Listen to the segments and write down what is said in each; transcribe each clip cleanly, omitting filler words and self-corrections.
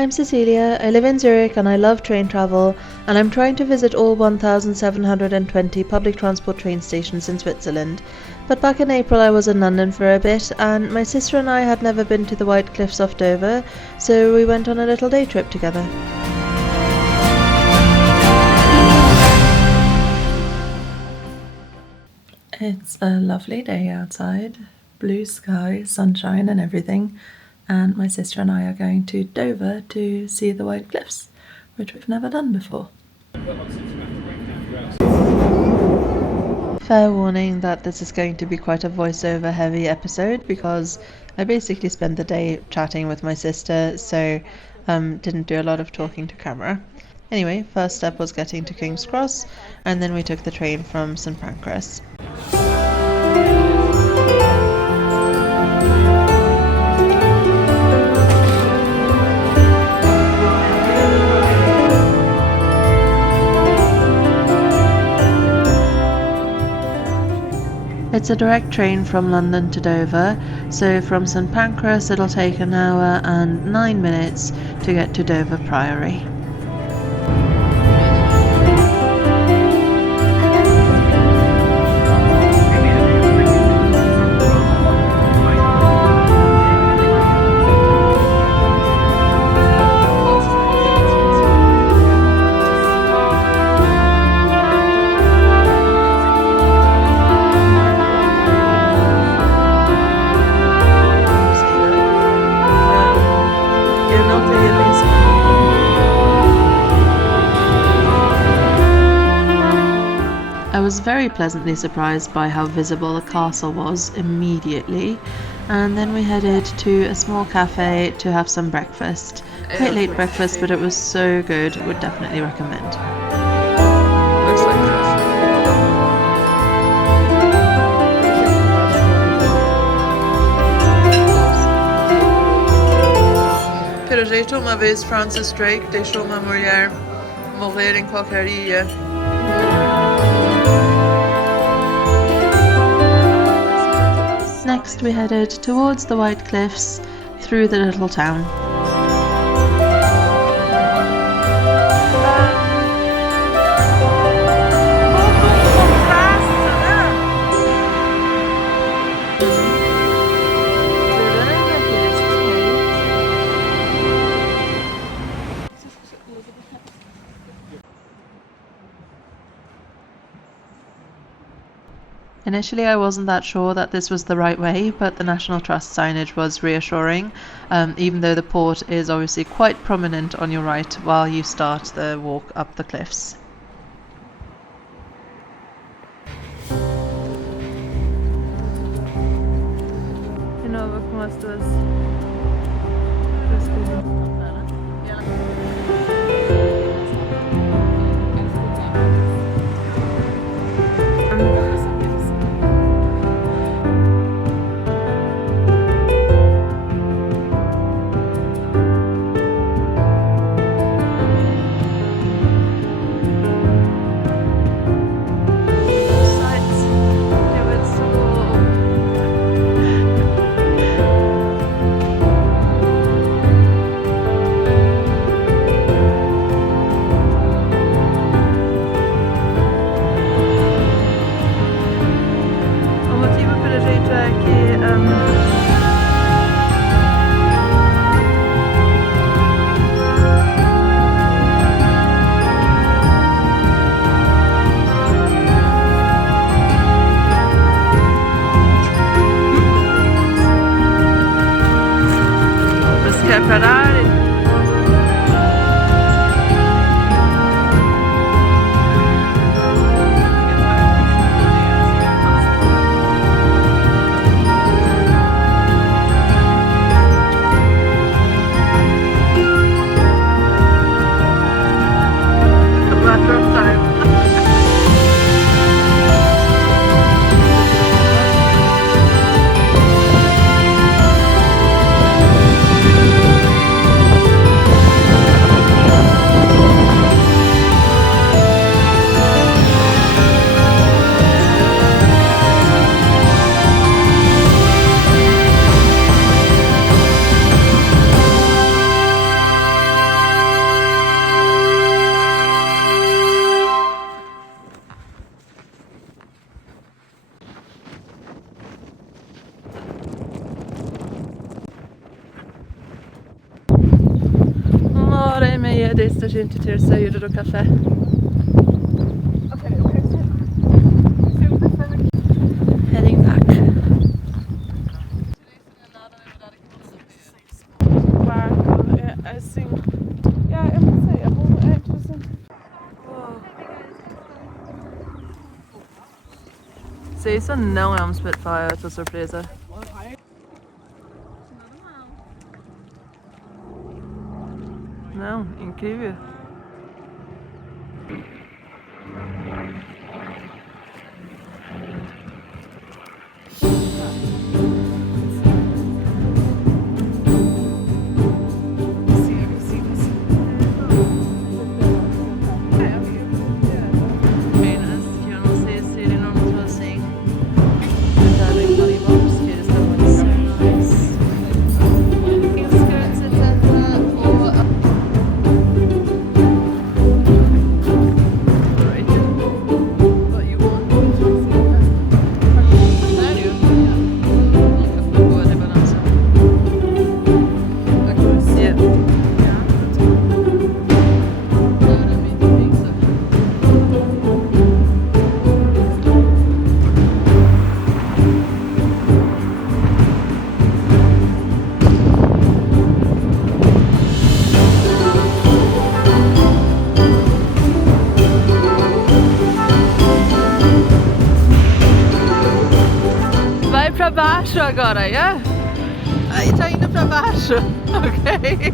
I'm Cecilia, I live in Zurich and I love train travel, and I'm trying to visit all 1,720 public transport train stations in Switzerland. But back in April I was in London for a bit, and my sister and I had never been to the White Cliffs off Dover, so we went on a little day trip together. It's a lovely day outside, blue sky, sunshine and everything, and my sister and I are going to Dover to see the White Cliffs, which we've never done before. Fair warning that this is going to be quite a voiceover heavy episode because I basically spent the day chatting with my sister, so didn't do a lot of talking to camera. Anyway, first step was getting to King's Cross, and then we took the train from St Pancras. It's a direct train from London to Dover, so from St Pancras it'll take an hour and 9 minutes to get to Dover Priory. I was very pleasantly surprised by how visible the castle was immediately, and then we headed to a small cafe to have some breakfast. Quite late breakfast, but it was so good, would definitely recommend. Looks like this. Pero jeito uma vez Francis Drake deixou uma mulher morrer em qualquer ilha. Next we headed towards the White Cliffs through the little town. Initially I wasn't that sure that this was the right way, but the National Trust signage was reassuring, even though the port is obviously quite prominent on your right while you start the walk up the cliffs. desta gente ter saído do café. Heading back. É assim. Eu não sei, é interessante. Se isso não é Spitfire, eu tô surpresa. Não, incrível. Pra baixo agora, yeah? Aí tá indo pra baixo, ok?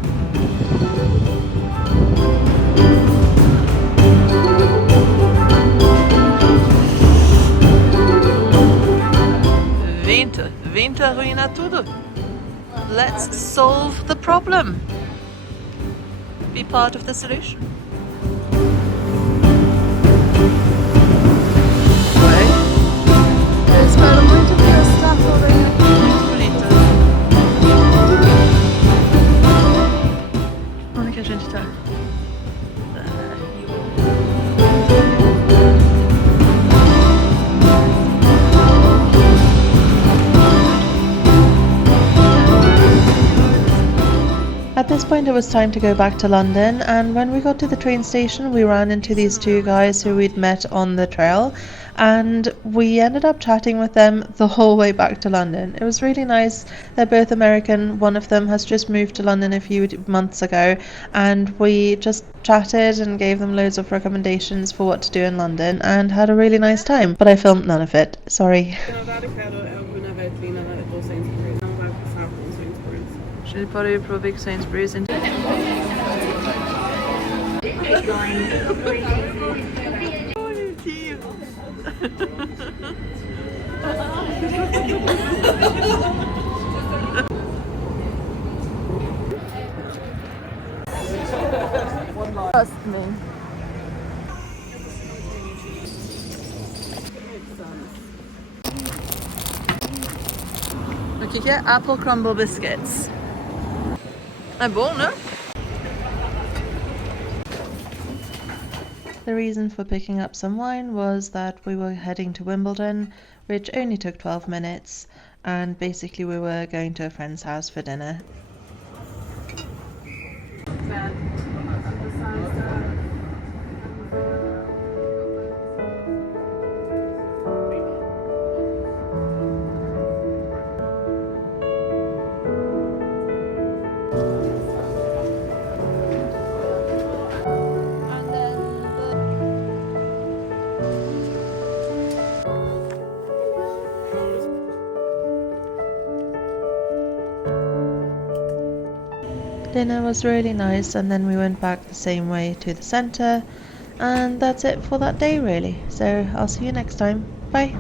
Vento arruina tudo. Let's solve the problem. Be part of the solution. Eu espero muito ver esse trator aí. Muito bonito. Onde que a gente tá? At this point it was time to go back to London, and when we got to the train station we ran into these two guys who we'd met on the trail, and we ended up chatting with them the whole way back to London. It was really nice. They're both American. One of them has just moved to London a few months ago, and we just chatted and gave them loads of recommendations for what to do in London and had a really nice time, but I filmed none of it, sorry. Ele pode ir pro Big Sainsbury's. Trust me. O que é Apple Crumble Biscuits? É bom, né? The reason for picking up some wine was that we were heading to Wimbledon, which only took 12 minutes, and basically we were going to a friend's house for dinner. Dinner was really nice, and then we went back the same way to the centre, and that's it for that day really. So I'll see you next time. Bye.